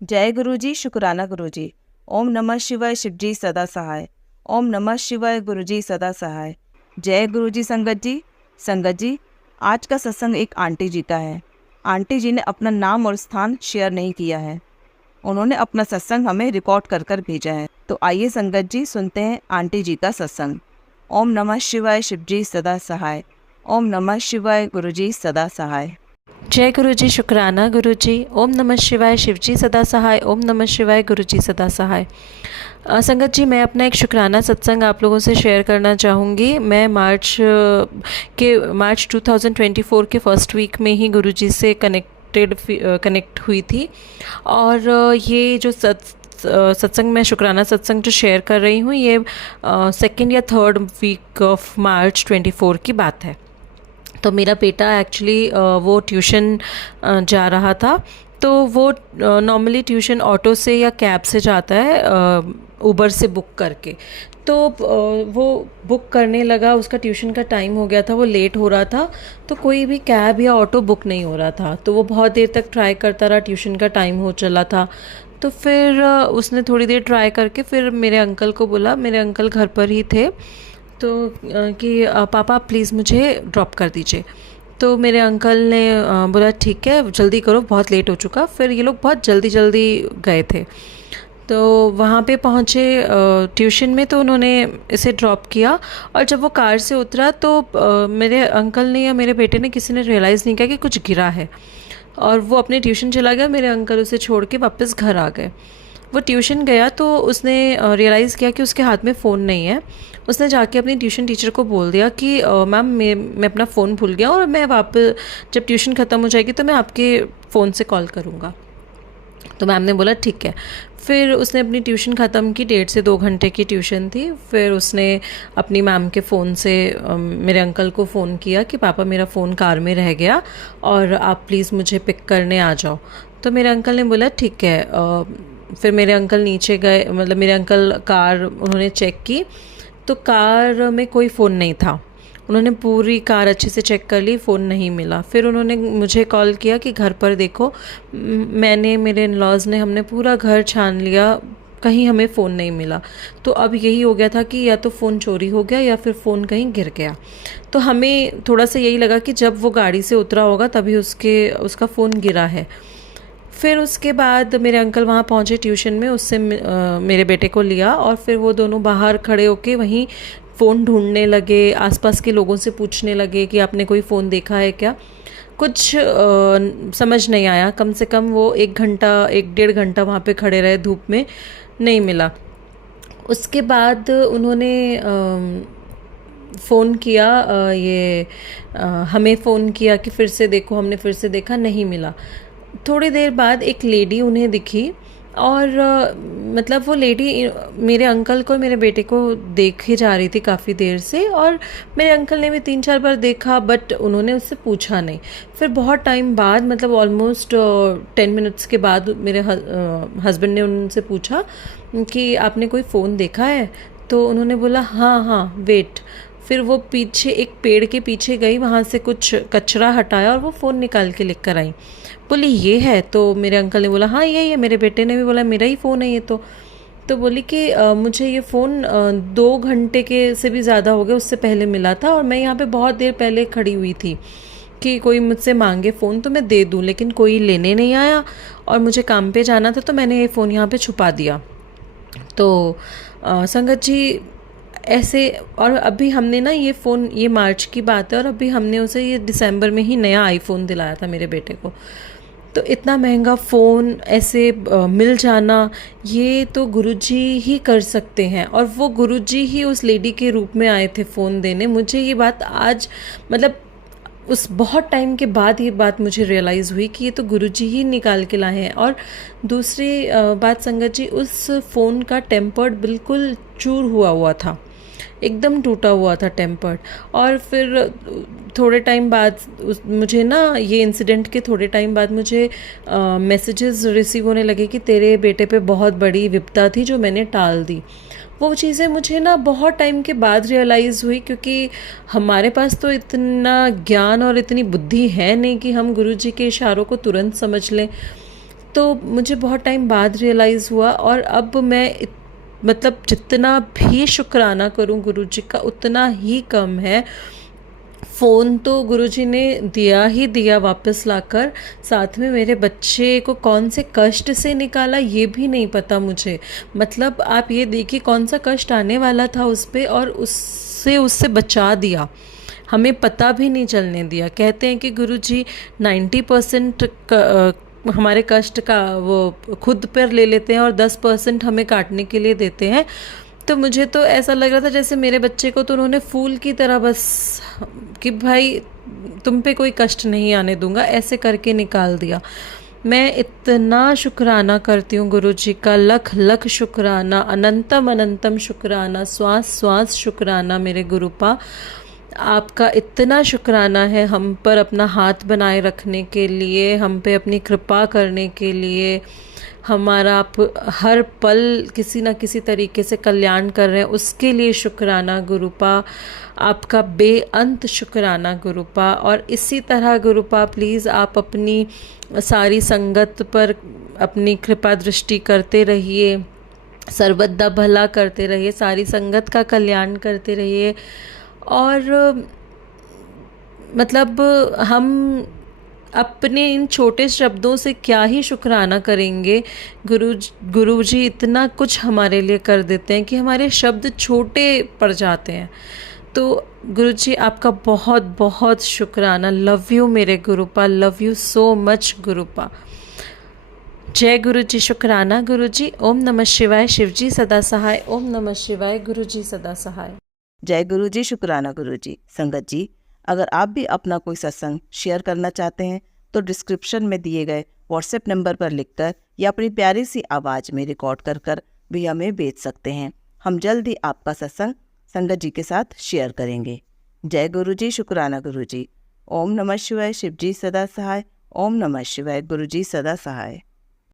जय गुरुजी, शुक्राना गुरुजी। ओम नमः शिवाय, शिवजी सदा सहाय। ओम नमः शिवाय, गुरुजी सदा सहाय। जय गुरुजी। संगत जी, आज का सत्संग एक आंटी जी का है। आंटी जी ने अपना नाम और स्थान शेयर नहीं किया है। उन्होंने अपना सत्संग हमें रिकॉर्ड कर कर भेजा है। तो आइए संगत जी, सुनते हैं आंटी जी का सत्संग। ओम नमः शिवाय, शिवजी सदा सहाय। ओम नमः शिवाय, गुरुजी सदा सहाय। जय गुरुजी, शुक्राना गुरुजी। ओम नमः शिवाय, शिवजी सदा सहाय। ओम नमः शिवाय, गुरुजी सदा सहाय। संगत जी, मैं अपना एक शुक्राना सत्संग आप लोगों से शेयर करना चाहूँगी। मैं मार्च 2024 के फर्स्ट वीक में ही गुरुजी से कनेक्ट हुई थी। और ये जो सत्संग मैं शुक्राना सत्संग जो शेयर कर रही हूँ, ये सेकेंड या थर्ड वीक ऑफ मार्च 24 की बात है। तो मेरा बेटा एक्चुअली वो ट्यूशन जा रहा था। तो वो नॉर्मली ट्यूशन ऑटो से या कैब से जाता है, उबर से बुक करके। तो वो बुक करने लगा, उसका ट्यूशन का टाइम हो गया था, वो लेट हो रहा था। तो कोई भी कैब या ऑटो बुक नहीं हो रहा था। तो वो बहुत देर तक ट्राई करता रहा, ट्यूशन का टाइम हो चला था। तो फिर उसने थोड़ी देर ट्राई करके फिर मेरे अंकल को बोला, मेरे अंकल घर पर ही थे, तो कि पापा प्लीज़ मुझे ड्रॉप कर दीजिए। तो मेरे अंकल ने बोला ठीक है, जल्दी करो, बहुत लेट हो चुका। फिर ये लोग बहुत जल्दी जल्दी गए थे। तो वहाँ पे पहुँचे ट्यूशन में, तो उन्होंने इसे ड्रॉप किया। और जब वो कार से उतरा तो मेरे अंकल ने या मेरे बेटे ने, किसी ने रियलाइज़ नहीं किया कि कुछ गिरा है। और वो अपने ट्यूशन चला गया। मेरे अंकल उसे छोड़ के वापस घर आ गए। वो ट्यूशन गया तो उसने रियलाइज़ किया कि उसके हाथ में फ़ोन नहीं है। उसने जाके अपनी ट्यूशन टीचर को बोल दिया कि मैम मैं अपना फ़ोन भूल गया, और मैं वापस जब ट्यूशन ख़त्म हो जाएगी तो मैं आपके फ़ोन से कॉल करूँगा। तो मैम ने बोला ठीक है। फिर उसने अपनी ट्यूशन ख़त्म की, 1.5 से 2 घंटे की ट्यूशन थी। फिर उसने अपनी मैम के फ़ोन से मेरे अंकल को फ़ोन किया कि पापा मेरा फ़ोन कार में रह गया और आप प्लीज़ मुझे पिक करने आ जाओ। तो मेरे अंकल ने बोला ठीक है। फिर मेरे अंकल नीचे गए, मतलब मेरे अंकल कार उन्होंने चेक की, तो कार में कोई फ़ोन नहीं था। उन्होंने पूरी कार अच्छे से चेक कर ली, फ़ोन नहीं मिला। फिर उन्होंने मुझे कॉल किया कि घर पर देखो। मैंने, मेरे इन-लॉज़ ने, हमने पूरा घर छान लिया, कहीं हमें फ़ोन नहीं मिला। तो अब यही हो गया था कि या तो फ़ोन चोरी हो गया या फिर फ़ोन कहीं गिर गया। तो हमें थोड़ा सा यही लगा कि जब वो गाड़ी से उतरा होगा तभी उसका फ़ोन गिरा है। फिर उसके बाद मेरे अंकल वहाँ पहुँचे ट्यूशन में, उससे मेरे बेटे को लिया और फिर वो दोनों बाहर खड़े होके वहीं फ़ोन ढूंढने लगे, आसपास के लोगों से पूछने लगे कि आपने कोई फ़ोन देखा है क्या। कुछ समझ नहीं आया। कम से कम वो 1 घंटा, 1 डेढ़ घंटा वहाँ पे खड़े रहे धूप में, नहीं मिला। उसके बाद उन्होंने फ़ोन किया, हमें फ़ोन किया कि फिर से देखो। हमने फिर से देखा, नहीं मिला। थोड़ी देर बाद एक लेडी उन्हें दिखी, और मतलब वो लेडी मेरे अंकल को और मेरे बेटे को देखे जा रही थी काफ़ी देर से। और मेरे अंकल ने भी 3-4 बार देखा, बट उन्होंने उससे पूछा नहीं। फिर बहुत टाइम बाद, मतलब ऑलमोस्ट 10 मिनट्स के बाद मेरे हस्बैंड ने उनसे पूछा कि आपने कोई फ़ोन देखा है। तो उन्होंने बोला हाँ हाँ वेट। फिर वो पीछे एक पेड़ के पीछे गई, वहाँ से कुछ कचरा हटाया और वो फ़ोन निकाल के लेकर आई। बोली ये है? तो मेरे अंकल ने बोला हाँ यही है। मेरे बेटे ने भी बोला मेरा ही फ़ोन है ये तो बोली कि मुझे ये फ़ोन 2 घंटे के से भी ज़्यादा हो गए, उससे पहले मिला था, और मैं यहाँ पे बहुत देर पहले खड़ी हुई थी कि कोई मुझसे मांगे फ़ोन तो मैं दे दूँ, लेकिन कोई लेने नहीं आया और मुझे काम पे जाना था, तो मैंने ये फ़ोन यहाँ पे छुपा दिया। तो संगत जी, ऐसे। और अभी हमने ना ये फ़ोन, ये मार्च की बात है, और अभी हमने उसे ये दिसंबर में ही नया आईफ़ोन दिलाया था मेरे बेटे को। तो इतना महंगा फ़ोन ऐसे मिल जाना, ये तो गुरुजी ही कर सकते हैं। और वो गुरुजी ही उस लेडी के रूप में आए थे फ़ोन देने। मुझे ये बात आज, मतलब उस बहुत टाइम के बाद ये बात मुझे रियलाइज़ हुई कि ये तो गुरुजी ही निकाल के लाए हैं। और दूसरी बात संगत जी, उस फ़ोन का टेम्पर्ड बिल्कुल चूर हुआ हुआ था, एकदम टूटा हुआ था टेम्पर्ड। और फिर थोड़े टाइम बाद मुझे ना, ये इंसिडेंट के थोड़े टाइम बाद मुझे मैसेजेस रिसीव होने लगे कि तेरे बेटे पे बहुत बड़ी विपदा थी जो मैंने टाल दी। वो चीज़ें मुझे ना बहुत टाइम के बाद रियलाइज़ हुई, क्योंकि हमारे पास तो इतना ज्ञान और इतनी बुद्धि है नहीं कि हम गुरुजी के इशारों को तुरंत समझ लें। तो मुझे बहुत टाइम बाद रियलाइज़ हुआ, और अब मैं मतलब जितना भी शुक्राना करूं गुरुजी का उतना ही कम है। फ़ोन तो गुरुजी ने दिया ही दिया वापस लाकर, साथ में मेरे बच्चे को कौन से कष्ट से निकाला ये भी नहीं पता मुझे। मतलब आप ये देखिए कौन सा कष्ट आने वाला था उस पे, और उससे बचा दिया, हमें पता भी नहीं चलने दिया। कहते हैं कि गुरुजी 90% हमारे कष्ट का वो खुद पर ले लेते हैं और 10% हमें काटने के लिए देते हैं। तो मुझे तो ऐसा लग रहा था जैसे मेरे बच्चे को तो उन्होंने फूल की तरह बस, कि भाई तुम पे कोई कष्ट नहीं आने दूंगा, ऐसे करके निकाल दिया। मैं इतना शुक्राना करती हूँ गुरुजी का, लख लख शुक्राना, अनंतम अनंतम शुक्राना, श्वास श्वास शुक्राना मेरे गुरुपा। आपका इतना शुक्राना है हम पर अपना हाथ बनाए रखने के लिए, हम पे अपनी कृपा करने के लिए। हमारा आप हर पल किसी न किसी तरीके से कल्याण कर रहे हैं, उसके लिए शुक्राना गुरुपा। आपका बेअंत शुक्राना गुरुपा। और इसी तरह गुरुपा प्लीज़ आप अपनी सारी संगत पर अपनी कृपा दृष्टि करते रहिए, सर्वदा भला करते रहिए, सारी संगत का कल्याण करते रहिए। और मतलब हम अपने इन छोटे शब्दों से क्या ही शुक्राना करेंगे। गुरुजी इतना कुछ हमारे लिए कर देते हैं कि हमारे शब्द छोटे पड़ जाते हैं। तो गुरुजी आपका बहुत बहुत शुक्राना। लव यू मेरे गुरुपा, लव यू सो मच गुरुपा। जय गुरुजी, शुक्राना गुरुजी। ओम नमः शिवाय, शिवजी सदा सहाय। ओम नमः शिवाय, गुरुजी सदा सहाय। जय गुरुजी, शुक्राना गुरुजी। संगत जी, अगर आप भी अपना कोई सत्संग शेयर करना चाहते हैं तो डिस्क्रिप्शन में दिए गए व्हाट्सएप नंबर पर लिखकर या अपनी प्यारी सी आवाज़ में रिकॉर्ड कर भी हमें भेज सकते हैं। हम जल्द ही आपका सत्संग संगत जी के साथ शेयर करेंगे। जय गुरुजी, शुक्राना गुरुजी। ओम नमः शिवाय, शिवजी सदा सहाय। ओम नमः शिवाय, गुरुजी सदा सहाय।